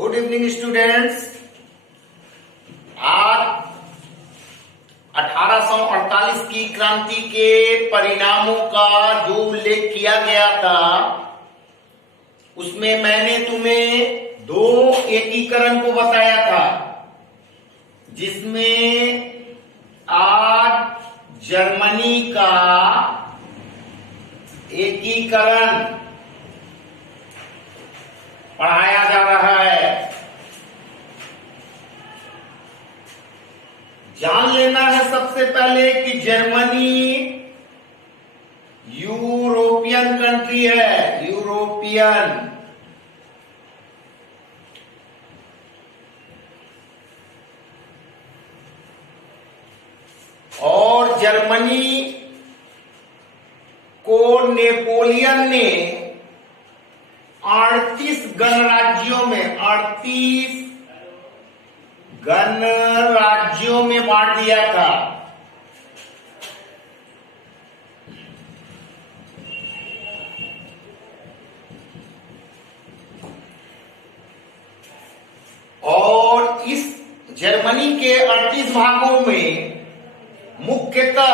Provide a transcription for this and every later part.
Good evening students. आज 1848 की क्रांति के परिणामों का जो उल्लेख किया गया था उसमें मैंने तुम्हें दो एकीकरण को बताया था, जिसमें आज जर्मनी का एकीकरण पढ़ाया जा रहा है। जान लेना है सबसे पहले कि जर्मनी यूरोपियन कंट्री है, यूरोपियन। और जर्मनी को नेपोलियन ने 38 गणराज्यों में 38 गणराज्यों में बांट दिया था। और इस जर्मनी के 38 भागों में मुख्यतः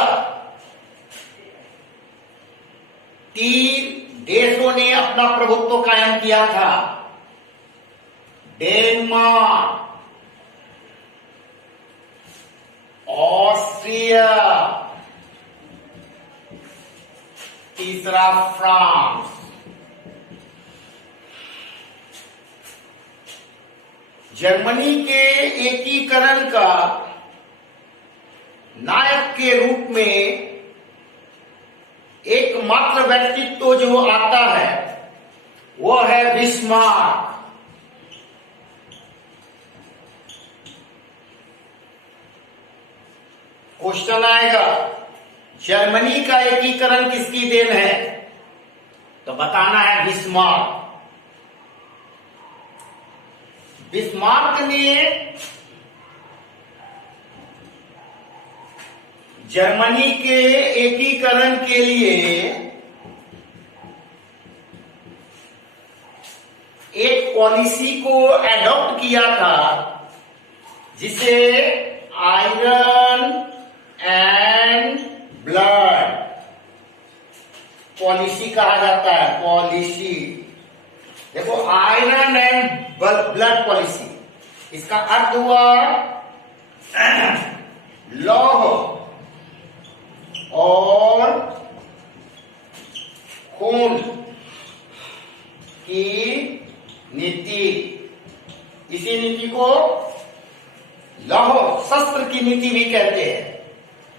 3 देशों ने अपना प्रभुत्व कायम किया था। डेनमार्क, ऑस्ट्रिया, तीसरा फ्रांस। जर्मनी के एकीकरण का नायक के रूप में एकमात्र व्यक्तित्व जो आता है वो है बिस्मार्क। क्वेश्चन आएगा, जर्मनी का एकीकरण किसकी देन है? तो बताना है बिस्मार्क। बिस्मार्क ने जर्मनी के एकीकरण के लिए एक पॉलिसी को एडॉप्ट किया था, जिसे आयरन एंड ब्लड पॉलिसी कहा जाता है। पॉलिसी देखो, आयरन एंड ब्लड पॉलिसी, इसका अर्थ हुआ लौह और खून की नीति। इसी नीति को लौह शस्त्र की नीति भी कहते हैं।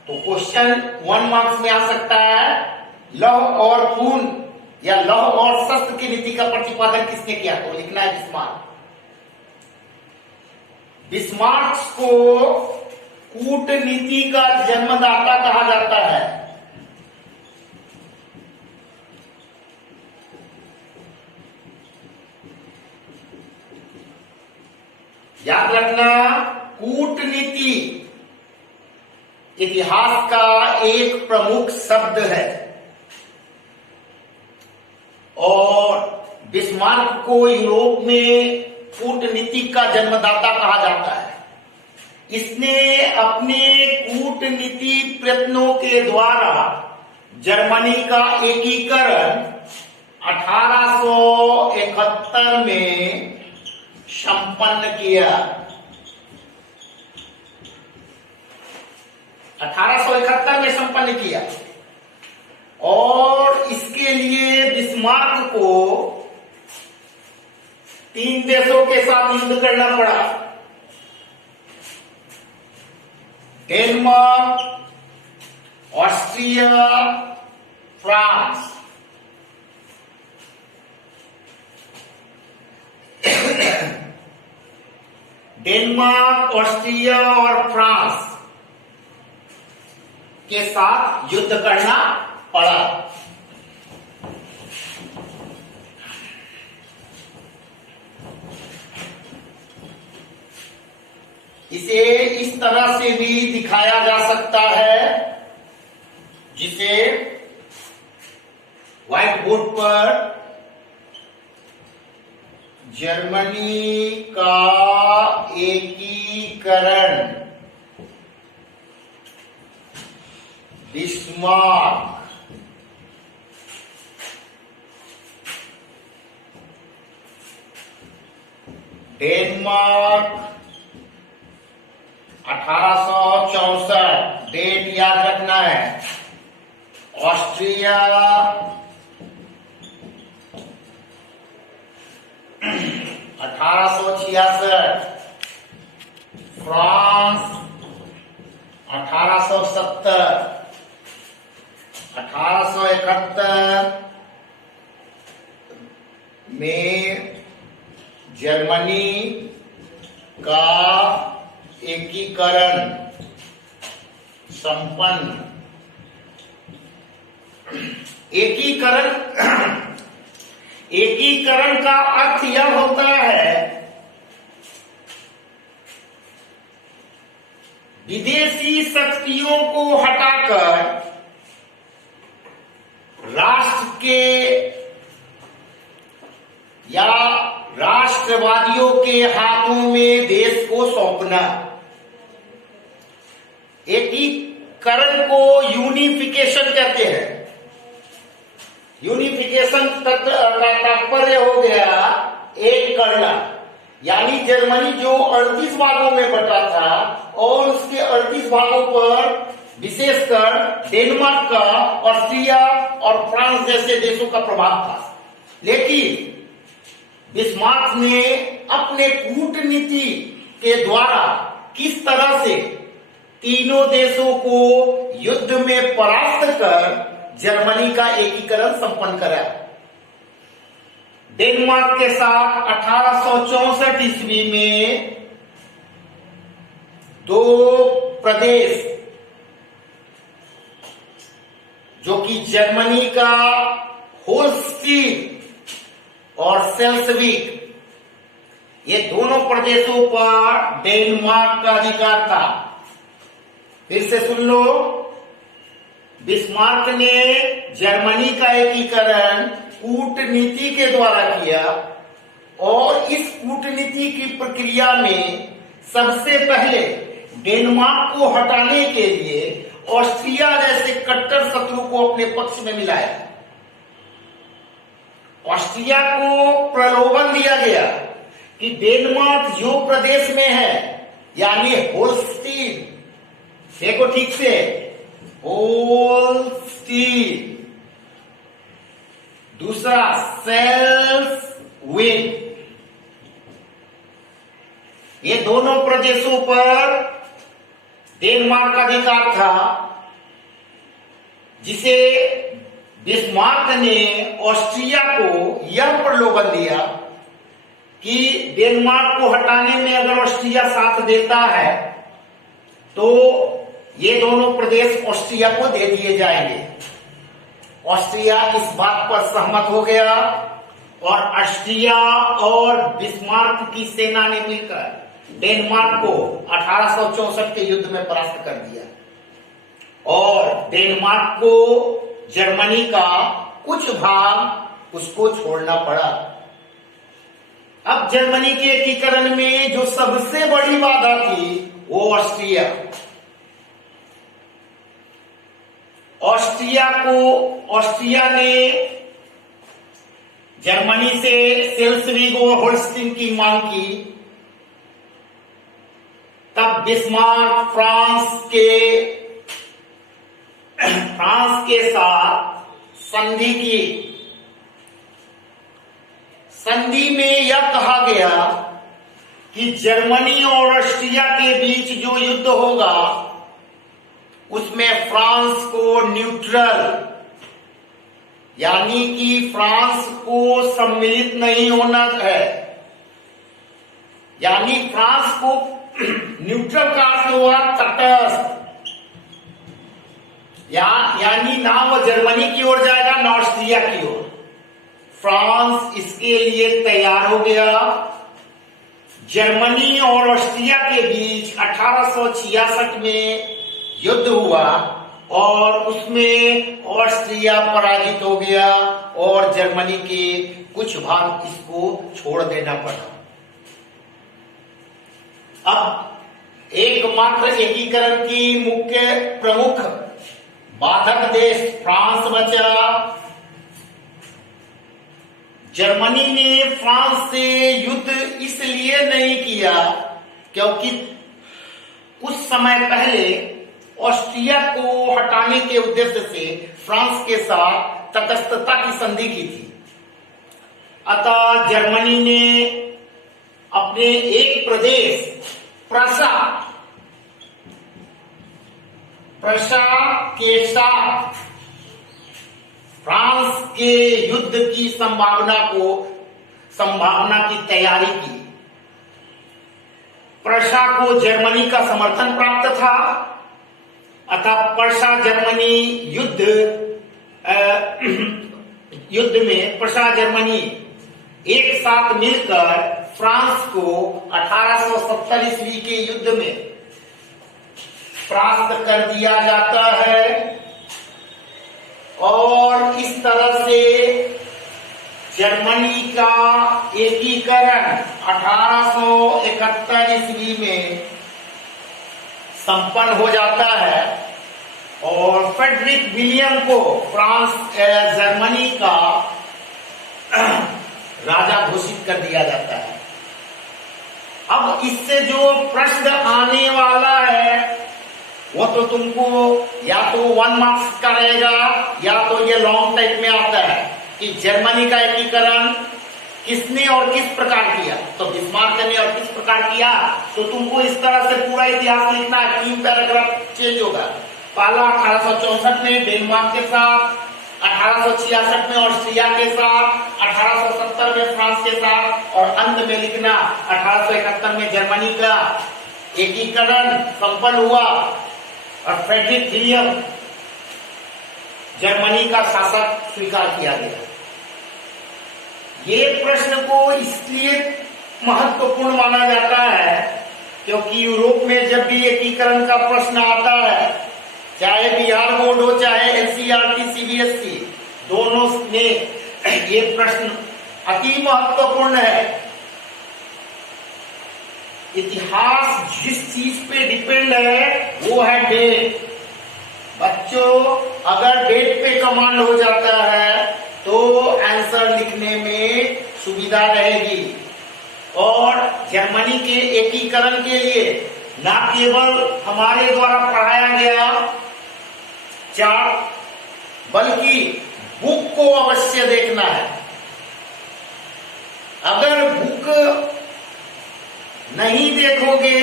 तो क्वेश्चन 1 मार्क्स में आ सकता है, लौह और खून या लौह और शस्त्र की नीति का प्रतिपादन किसने किया? तो लिखना है बिस्मार्क। बिस्मार्क को कूटनीति का जन्मदाता कहा जाता है। याद रखना, कूटनीति इतिहास का एक प्रमुख शब्द है और बिस्मार्क को यूरोप में कूटनीति का जन्मदाता कहा जाता है। इसने अपने कूटनीति प्रयत्नों के द्वारा जर्मनी का एकीकरण 1871 में संपन्न किया। 1871 में संपन्न किया और इसके लिए बिस्मार्क को 3 देशों के साथ युद्ध करना पड़ा। Denmark, Austria, France. Denmark, Austria और फ्रांस के साथ युद्ध करना पड़ा। इसे इस तरह से भी दिखाया जा सकता है, जिसे व्हाइट बोर्ड पर जर्मनी का एकीकरण बिस्मार्क। डेनमार्क 1864, डेट याद रखना है। ऑस्ट्रिया 1866, फ्रांस 1870, 1871 में जर्मनी का एकीकरण संपन्न। एकीकरण का अर्थ यह होता है विदेशी शक्तियों को हटाकर राष्ट्र के या राष्ट्रवादियों के हाथों में देश को सौंपना। एकीकरण को यूनिफिकेशन कहते हैं। यूनिफिकेशन का तात्पर्य हो गया एक करना, यानी जर्मनी जो 38 भागों में बटा था और उसके 38 भागों पर विशेषकर डेनमार्क का, ऑस्ट्रिया और फ्रांस जैसे देशों का प्रभाव था। लेकिन बिस्मार्क ने अपने कूटनीति के द्वारा किस तरह से तीनों देशों को युद्ध में परास्त कर जर्मनी का एकीकरण संपन्न करा। डेनमार्क के साथ 1864 ईस्वी में दो प्रदेश जो कि जर्मनी का होल्स्टीन और सेल्सविक, ये दोनों प्रदेशों पर डेनमार्क का अधिकार था। फिर से सुन लो, बिस्मार्क ने जर्मनी का एकीकरण कूटनीति के द्वारा किया और इस कूटनीति की प्रक्रिया में सबसे पहले डेनमार्क को हटाने के लिए ऑस्ट्रिया जैसे कट्टर शत्रु को अपने पक्ष में मिलाया। ऑस्ट्रिया को प्रलोभन दिया गया कि डेनमार्क जो प्रदेश में है, यानी होल्स्टीन, देखो ठीक से, होल्स्टीन, दूसरा सेल्सविक, ये दोनों प्रदेशों पर डेनमार्क का अधिकार था, जिसे बिस्मार्क ने ऑस्ट्रिया को यह प्रलोभन दिया कि डेनमार्क को हटाने में अगर ऑस्ट्रिया साथ देता है तो ये दोनों प्रदेश ऑस्ट्रिया को दे दिए जाएंगे। ऑस्ट्रिया इस बात पर सहमत हो गया और ऑस्ट्रिया और बिस्मार्क की सेना ने मिलकर डेनमार्क को 1864 के युद्ध में परास्त कर दिया और डेनमार्क को जर्मनी का कुछ भाग उसको छोड़ना पड़ा। अब जर्मनी के एकीकरण में जो सबसे बड़ी बाधा थी वो ऑस्ट्रिया ने जर्मनी से सेल्सविक और होल्स्टीन की मांग की। तब बिस्मार्क फ्रांस के साथ संधि की। संधि में यह कहा गया कि जर्मनी और ऑस्ट्रिया के बीच जो युद्ध होगा उसमें फ्रांस को न्यूट्रल, यानी कि फ्रांस को सम्मिलित नहीं होना है, यानी फ्रांस को न्यूट्रल का अर्थ हुआ तटस्थ, यानी ना वो जर्मनी की ओर जाएगा ना ऑस्ट्रिया की ओर। फ्रांस इसके लिए तैयार हो गया। जर्मनी और ऑस्ट्रिया के बीच 1866 में युद्ध हुआ और उसमें ऑस्ट्रिया पराजित हो गया और जर्मनी के कुछ भाग इसको छोड़ देना पड़ा। अब एकमात्र एकीकरण की मुख्य प्रमुख बाधक देश फ्रांस बचा। जर्मनी ने फ्रांस से युद्ध इसलिए नहीं किया क्योंकि कुछ समय पहले ऑस्ट्रिया को हटाने के उद्देश्य से फ्रांस के साथ तटस्थता की संधि की थी। अतः जर्मनी ने अपने एक प्रदेश प्रशा के साथ फ्रांस के युद्ध की संभावना की तैयारी की। प्रशा को जर्मनी का समर्थन प्राप्त था, अतः प्रशा जर्मनी युद्ध में प्रशा जर्मनी एक साथ मिलकर फ्रांस को 1870 ईस्वी के युद्ध में परास्त कर दिया जाता है और इस तरह से जर्मनी का एकीकरण 1871 ईस्वी में संपन्न हो जाता है और फ्रेडरिक विलियम को जर्मनी का राजा घोषित कर दिया जाता है। अब इससे जो प्रश्न आने वाला है वो तो तुमको या तो 1 मार्क्स का रहेगा या तो ये लॉन्ग टाइप में आता है कि जर्मनी का एकीकरण किसने और किस प्रकार किया। तो बिस्मार्क ने और किस प्रकार किया, तो तुमको इस तरह से पूरा इतिहास लिखना है। 3 पैराग्राफ चेंज होगा। पहला 1864 में डेनमार्क के साथ, 1866 में ऑस्ट्रिया के साथ, 1870 में फ्रांस के साथ और अंत में लिखना 1871 में जर्मनी का एकीकरण संपन्न हुआ और फ्रेडरिक विलियम जर्मनी का शासक स्वीकार किया गया। ये प्रश्न को इसलिए महत्वपूर्ण माना जाता है क्योंकि यूरोप में जब भी एकीकरण का प्रश्न आता है, चाहे बिहार बोर्ड हो चाहे एनसीईआरटी सीबीएसई, दोनों में ये प्रश्न अति महत्वपूर्ण है। इतिहास जिस चीज पे डिपेंड है वो है डेट। बच्चों, अगर डेट पे कमांड हो जाता है तो आंसर लिखने में सुविधा रहेगी। और जर्मनी के एकीकरण के लिए न केवल हमारे द्वारा पढ़ाया गया चार्ट, बल्कि बुक को अवश्य देखना है। अगर बुक नहीं देखोगे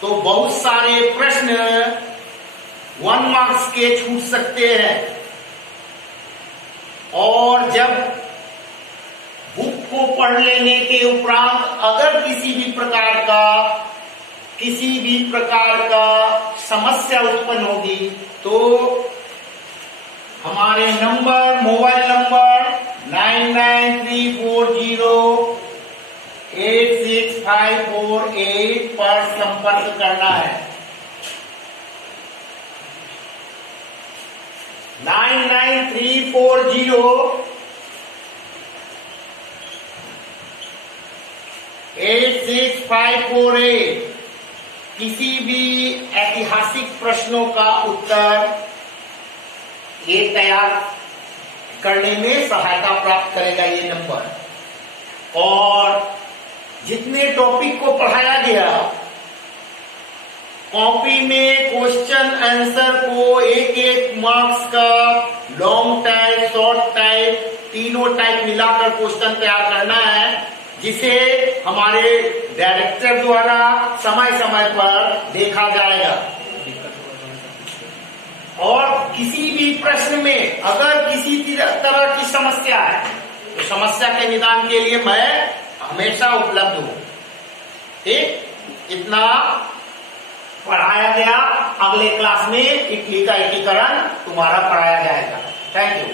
तो बहुत सारे प्रश्न 1 मार्क्स के छूट सकते हैं। और जब बुक को पढ़ लेने के उपरांत अगर किसी भी प्रकार का समस्या उत्पन्न होगी तो हमारे मोबाइल नंबर 9934086548 पर संपर्क करना है। 9934086548 किसी भी ऐतिहासिक प्रश्नों का उत्तर ये तैयार करने में सहायता प्राप्त करेगा ये नंबर। और जितने टॉपिक को पढ़ाया गया, कॉपी में क्वेश्चन आंसर को एक मार्क्स का लॉन्ग टाइप, शॉर्ट टाइप, तीनों टाइप मिलाकर क्वेश्चन तैयार करना है, जिसे हमारे डायरेक्टर द्वारा समय समय पर देखा जाएगा। और किसी भी प्रश्न में अगर किसी तरह की समस्या है तो समस्या के निदान के लिए मैं हमेशा उपलब्ध हूं। ठीक, इतना पढ़ाया गया। अगले क्लास में इटली का एकीकरण तुम्हारा पढ़ाया जाएगा। Thank you.